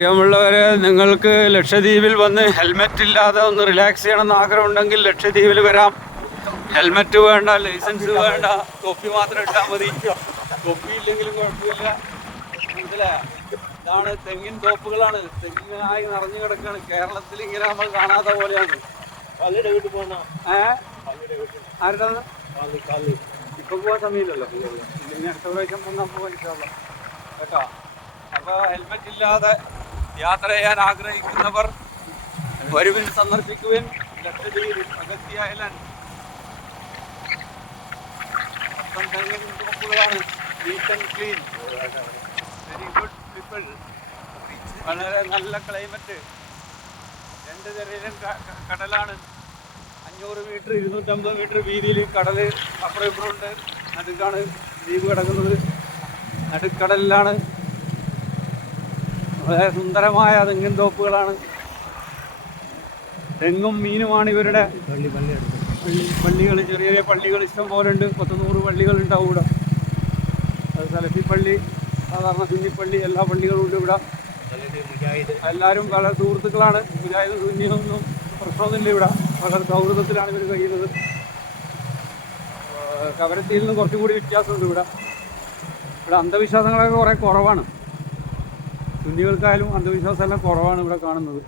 പ്രിയമുള്ളവരെ, നിങ്ങൾക്ക് ലക്ഷദ്വീപിൽ വന്ന് ഹെൽമെറ്റ് ഇല്ലാതെ ഒന്ന് റിലാക്സ് ചെയ്യണമെന്ന് ആഗ്രഹമുണ്ടെങ്കിൽ ലക്ഷദ്വീപിൽ വരാം. ഹെൽമെറ്റ് വേണ്ട, ലൈസൻസ് വേണ്ട, തൊപ്പി മാത്രം ഇട്ടാൽ മതി. തൊപ്പി ഇല്ലെങ്കിലും കുഴപ്പമില്ല. മനസ്സിലായോ? ഇതാണ് തെങ്ങിൻ തോപ്പുകളാണ്. തെങ്ങിനായി നിറഞ്ഞു കിടക്കുകയാണ്. കേരളത്തിൽ ഇങ്ങനെ നമ്മൾ കാണാത്ത പോലെയാണ്. ആരുടെ ഇപ്പൊ പോകാൻ സമയമില്ലല്ലോ. ഇനി അടുത്ത പ്രാവശ്യം വന്നാൽ പോകാൻ കേട്ടോ. അപ്പോൾ ഹെൽമെറ്റ് ഇല്ലാതെ യാത്ര ചെയ്യാൻ ആഗ്രഹിക്കുന്നവർ വരുവിൻ, സന്ദർശിക്കുവിൻ ലക്ഷദ്വീപ് അഗസ്ത്യ ഐലൻഡ്. തെങ്ങിൻ തോപ്പുകളാണ്. Neat and clean, very good people. വളരെ നല്ല ക്ലൈമറ്റ്. 2 കരയിലും കടലാണ്. 500 മീറ്റർ 250 മീറ്റർ വീതിയിൽ കടൽ അപ്പുറം ഇപ്പുറമുണ്ട്. നടുക്കാണ് ദ്വീപ് കിടക്കുന്നത്. നടുക്കടലിലാണ്. വളരെ സുന്ദരമായ തെങ്ങിൻ തോപ്പുകളാണ്. തെങ്ങും മീനുമാണ് ഇവരുടെ പള്ളികൾ. ചെറിയ ചെറിയ പള്ളികൾ ഇഷ്ടം പോലെ ഉണ്ട്. 100 പള്ളികളുണ്ടാവും ഇവിടെ. അത് സലഫി പള്ളി, സാധാരണ സുന്നിപ്പള്ളി, എല്ലാ പള്ളികളും ഉണ്ട് ഇവിടെ. എല്ലാവരും പല സുഹൃത്തുക്കളാണ്. മുജാഹിദ് സുന്നിയൊന്നും പ്രശ്നമൊന്നുമില്ല ഇവിടെ. വളരെ സൗഹൃദത്തിലാണ് ഇവർ കഴിയുന്നത്. കവരത്തിയിൽ നിന്ന് കുറച്ചുകൂടി വ്യത്യാസമുണ്ട് ഇവിടെ. ഇവിടെ അന്ധവിശ്വാസങ്ങളൊക്കെ കുറേ കുറവാണ്. സുന്നികൾക്കായാലും അന്ധവിശ്വാസമെല്ലാം കുറവാണ് ഇവിടെ കാണുന്നത്.